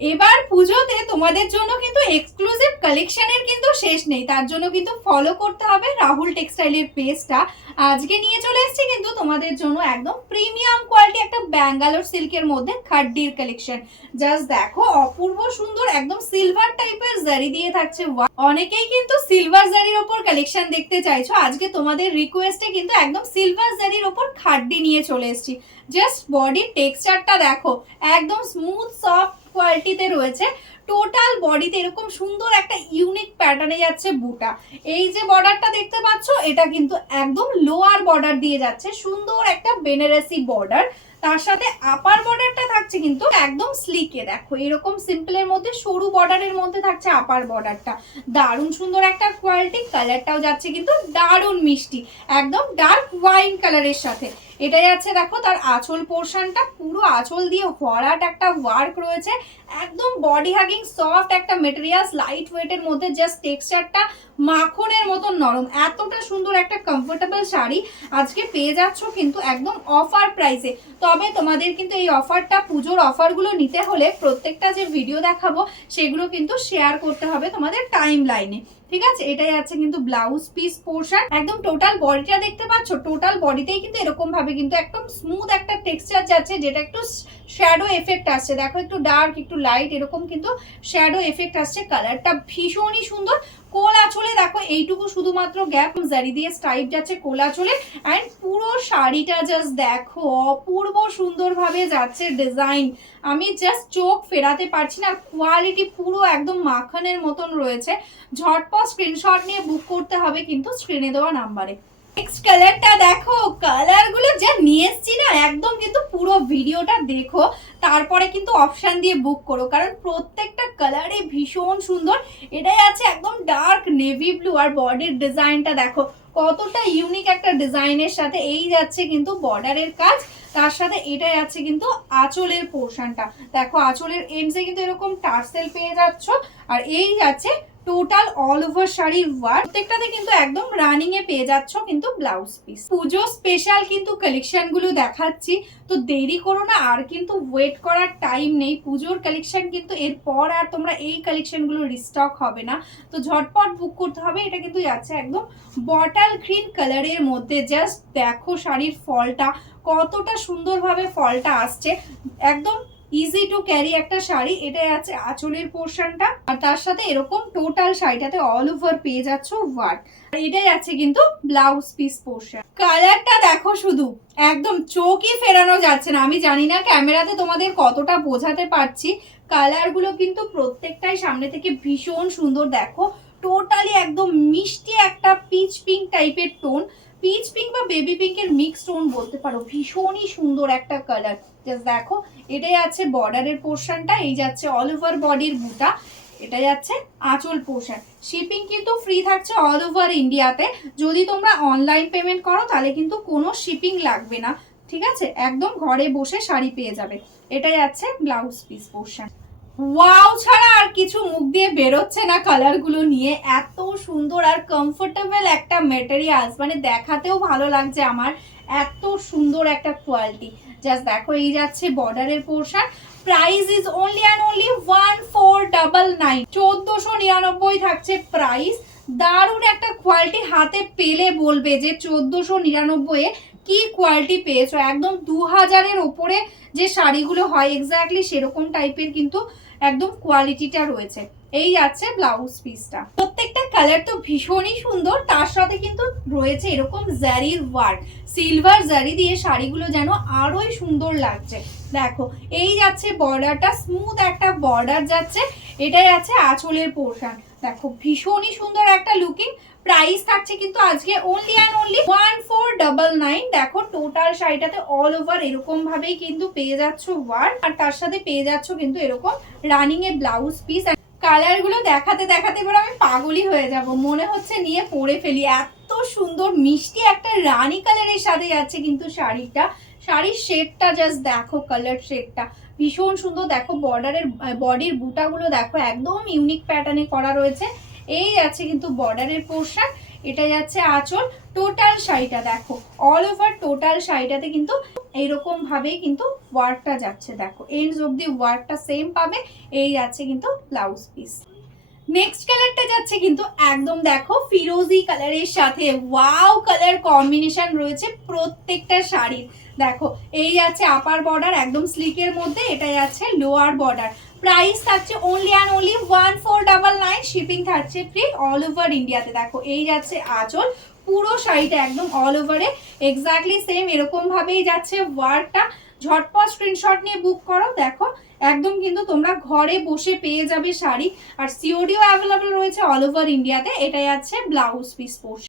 এবার পুজোতে তোমাদের জন্য কিন্তু এক্সক্লুসিভ কালেকশনের কিন্তু শেষ নেই, তার জন্য কিন্তু ফলো করতে হবে রাহুল টেক্সটাইলের পেজটা। আজকে নিয়ে চলে এসেছি কিন্তু তোমাদের জন্য একদম প্রিমিয়াম কোয়ালিটি একটা ব্যাঙ্গালোর সিল্কের মধ্যে খাড্ডির কালেকশন। জাস্ট দেখো অপূর্ব সুন্দর একদম সিলভার টাইপের জারি দিয়ে থাকছে। অনেকেই কিন্তু সিলভার জারির ওপর কালেকশন দেখতে চাইছো, আজকে তোমাদের রিকোয়েস্টে কিন্তু একদম সিলভার জারির ওপর খাড্ডি নিয়ে চলে এসেছি। জাস্ট বডির টেক্সচারটা দেখো, একদম স্মুথ সফট কোয়ালিটিতে রয়েছে। টোটাল বডিতে এরকম সুন্দর একটা ইউনিক প্যাটার্নে যাচ্ছে বুটা। এই যে বর্ডারটা দেখতে পাচ্ছ, এটা কিন্তু একদম লোয়ার বর্ডার দিয়ে যাচ্ছে, সুন্দর একটা বেনারসি বর্ডার। তার সাথে আপার বর্ডারটা থাকছে কিন্তু একদম স্লিকে, দেখো এরকম সিম্পলের মধ্যে সরু বর্ডারের মধ্যে থাকছে আপার বর্ডারটা। দারুণ সুন্দর একটা কোয়ালিটি, কালারটাও যাচ্ছে কিন্তু দারুণ মিষ্টি, একদম ডার্ক ওয়াইন কালারের সাথে। এটাই আছে দেখো তার আঁচল পোর্শনটা, পুরো আঁচল দিয়ে ভরাট একটা ওয়ার্ক রয়েছে, একদম বডি হাগিং সফট একটা মেটেরিয়ালস, লাইট ওয়েটের মধ্যে জাস্ট টেক্সচারটা মাখনের মতন নরম। এতটা সুন্দর একটা কমফোর্টেবল শাড়ি আজকে পেয়ে যাচ্ছ কিন্তু একদম অফার প্রাইসে। তবে তোমাদের কিন্তু এই অফারটা, পুজোর অফারগুলো নিতে হলে প্রত্যেকটা যে ভিডিও দেখাবো সেগুলো কিন্তু শেয়ার করতে হবে তোমাদের টাইম লাইনে, ঠিক আছে। এটাই আছে কিন্তু ব্লাউজ পিস পোর্শন, একদম টোটাল বডিটা দেখতে পাচ্ছ, টোটাল বডিতেই কিন্তু এরকম ভাবে কিন্তু একদম স্মুথ একটা টেক্সচার যাচ্ছে, যেটা একটু শ্যাডো এফেক্ট আসছে। দেখো একটু ডার্ক একটু লাইট এরকম কিন্তু শ্যাডো এফেক্ট আসছে। কালারটা ভীষণই সুন্দর। কোল আঁচলে দেখো এইটুকু শুধুমাত্র গ্যাপ, জারি দিয়ে স্ট্রাইপ যাচ্ছে কোল আঁচলে। অ্যান্ড পুরো শাড়িটা জাস্ট দেখো অপূর্ব সুন্দর ভাবে যাচ্ছে ডিজাইন, আমি জাস্ট চোখ ফেরাতে পারছি না। কোয়ালিটি পুরো একদম মাখনের মতন রয়েছে। ঝটপট স্ক্রিনশট নিয়ে বুক করতে হবে কিন্তু স্ক্রিনে দেওয়া নাম্বারে। নেক্সট কালারটা দেখো, কালারগুলো যা নিয়ে এসছি না, একদম কিন্তু পুরো ভিডিওটা দেখো, তারপরে কিন্তু অপশন দিয়ে বুক করো, কারণ প্রত্যেকটা কালারই ভীষণ সুন্দর। এটাই আছে একদম ডার্ক নেভি ব্লু, আর বডির ডিজাইনটা দেখো কতটা ইউনিক একটা ডিজাইনের সাথে। এই যাচ্ছে কিন্তু বর্ডারের কাজ, তার সাথে এটাই আছে কিন্তু আঁচলের পোর্শনটা। দেখো আঁচলের এন্ডসে কিন্তু এরকম টার্সেল পেয়ে যাচ্ছ, আর এই যাচ্ছে টোটাল অল ওভার শাড়ির ওয়ার্ক। প্রত্যেকটাতে কিন্তু একদম রানিং এ পেয়ে যাচ্ছ কিন্তু ব্লাউজ পিস। পুজো স্পেশাল কিন্তু কালেকশন গুলো দেখাচ্ছি, তো দেরি করো না, আর কিন্তু ওয়েট করার টাইম নেই। পুজোর কালেকশন কিন্তু এরপর আর তোমরা এই কালেকশন গুলো রিস্টক হবে না, তো ঝটপট বুক করতে হবে। এটা কিন্তু যাচ্ছে একদম বটল গ্রিন কালারের মধ্যে। জাস্ট দেখো শাড়ির ফলটা কতটা সুন্দরভাবে ফলটা আসছে, একদম ইজি টু ক্যারি একটা শাড়ি। এটাই আছে আঁচলের পোর্শনটা, আর তার সাথে এরকম টোটাল শাড়িটাতে অল ওভার পেয়ে যাচ্ছ ওয়ার্ক। আর এটাই আছে কিন্তু ব্লাউজ পিস পোর্শন। কালারটা দেখো শুধু একদম চোখই ফেরানো যাচ্ছে না। আমি জানি না ক্যামেরাতে তোমাদের কতটা বোঝাতে পারছি, কালারগুলো কিন্তু প্রত্যেকটাই সামনে থেকে ভীষণ সুন্দর। দেখো টোটালি একদম মিষ্টি একটা পিচ পিঙ্ক টাইপের টোন, পিচ পিঙ্ক বা বেবি পিঙ্কের মিক্স টোন বলতে পারো। ভীষণই সুন্দর একটা কালার। জাস্ট দেখো এটাই আছে বর্ডারের পোর্শনটা, এই যাচ্ছে অল ওভার বডির বুটা, এটা যাচ্ছে আঁচল পোর্শন। শিপিং কিন্তু ফ্রি থাকছে অল ওভার ইন্ডিয়াতে। যদি তোমরা অনলাইন পেমেন্ট করো তাহলে কিন্তু কোনো শিপিং লাগবে না, ঠিক আছে, একদম ঘরে বসে শাড়ি পেয়ে যাবে। এটাই আছে ব্লাউজ পিস পোর্শন। ওয়াও ছাড়া আর কিছু মুখ দিয়ে বেরোচ্ছে না কালারগুলো নিয়ে। এত সুন্দর আর কমফোর্টেবল একটা মেটেরিয়ালস, মানে দেখাতেও ভালো লাগছে আমার, এত সুন্দর একটা কোয়ালিটি। জাস্ট দেখো এই যাচ্ছে বর্ডারের portion. Price is only and only 1499, 1499 থাকছে প্রাইস। দারুণ একটা কোয়ালিটি, হাতে পেলে বলবে যে 1499 এ কি কোয়ালিটি পেয়েছো। একদম 2000-এর ওপরে যে শাড়িগুলো হয় এক্স্যাক্টলি সেরকম টাইপের কিন্তু একদম কোয়ালিটিটা রয়েছে। এই যাচ্ছে ব্লাউজ পিসটা। প্রত্যেকটা কালার তো ভীষণই সুন্দর, তার সাথে কিন্তু রয়েছে এরকম জারির ওয়ার্ক, সিলভার জারি দিয়ে শাড়িগুলো যেন আরোই সুন্দর লাগছে। দেখো এই যাচ্ছে বর্ডারটা, স্মুথ একটা বর্ডার যাচ্ছে। এটাই আছে আঁচলের পোর্শন। দেখো ভীষণই সুন্দর একটা লুকিং। প্রাইস থাকছে কিন্তু আজকে অনলি অ্যান্ড অনলি 1499। দেখো টোটাল শাড়িটাতে অল ওভার এরকম ভাবেই কিন্তু পেয়ে যাচ্ছ ওয়ার্ক, আর তার সাথে পেয়ে যাচ্ছ কিন্তু এরকম রানিং এ ব্লাউজ পিস। কালার গুলো দেখাতে দেখাতে এবার আমি পাগলই হয়ে যাব, মনে হচ্ছে নিয়ে পরে ফেলি। এত সুন্দর মিষ্টি একটা রানী কালারের সাথে যাচ্ছে কিন্তু শাড়িটা। শাড়ির শেডটা জাস্ট দেখো, কালার শেডটা ভীষণ সুন্দর। দেখো বর্ডারের বডির বুটাগুলো দেখো একদম ইউনিক প্যাটার্নে করা রয়েছে। এই আছে কিন্তু বর্ডারের পোর্শন। এটা যাচ্ছে আঁচল। টোটাল শাড়িটা দেখো, অল ওভার টোটাল শাড়িটাতে কিন্তু এইরকম ভাবেই কিন্তু ওয়ার্কটা যাচ্ছে, দেখো এন্ডস অব্দি ওয়ার্কটা সেম পাবে। এই যাচ্ছে কিন্তু ব্লাউজ পিস। নেক্সট কালারটা যাচ্ছে কিন্তু একদম দেখো ফিরোজি কালারের সাথে ওয়াও কালার কম্বিনেশন রয়েছে প্রত্যেকটা শাড়ির। দেখো এই যাচ্ছে আপার বর্ডার একদম স্লিকের মধ্যে, এটা যাচ্ছে লোয়ার বর্ডার। প্রাইস থাকছে অনলি অ্যান্ড অনলি 1499, শিপিং থাকছে ফ্রি অল ওভার ইন্ডিয়াতে। দেখো এই যাচ্ছে আঁচল, পুরো শাড়িটা একদম অল ওভারে এক্স্যাক্টলি সেম এরকম ভাবেই যাচ্ছে ওয়ার্কটা। ঝটপট স্ক্রিনশট নিয়ে বুক করো। দেখো একদম কিন্তু তোমরা ঘরে বসে পেয়ে যাবে শাড়ি, আর সিওডিও অ্যাভেলেবল রয়েছে অল ওভার ইন্ডিয়াতে। এটা যাচ্ছে ব্লাউজ পিস পোর্শন।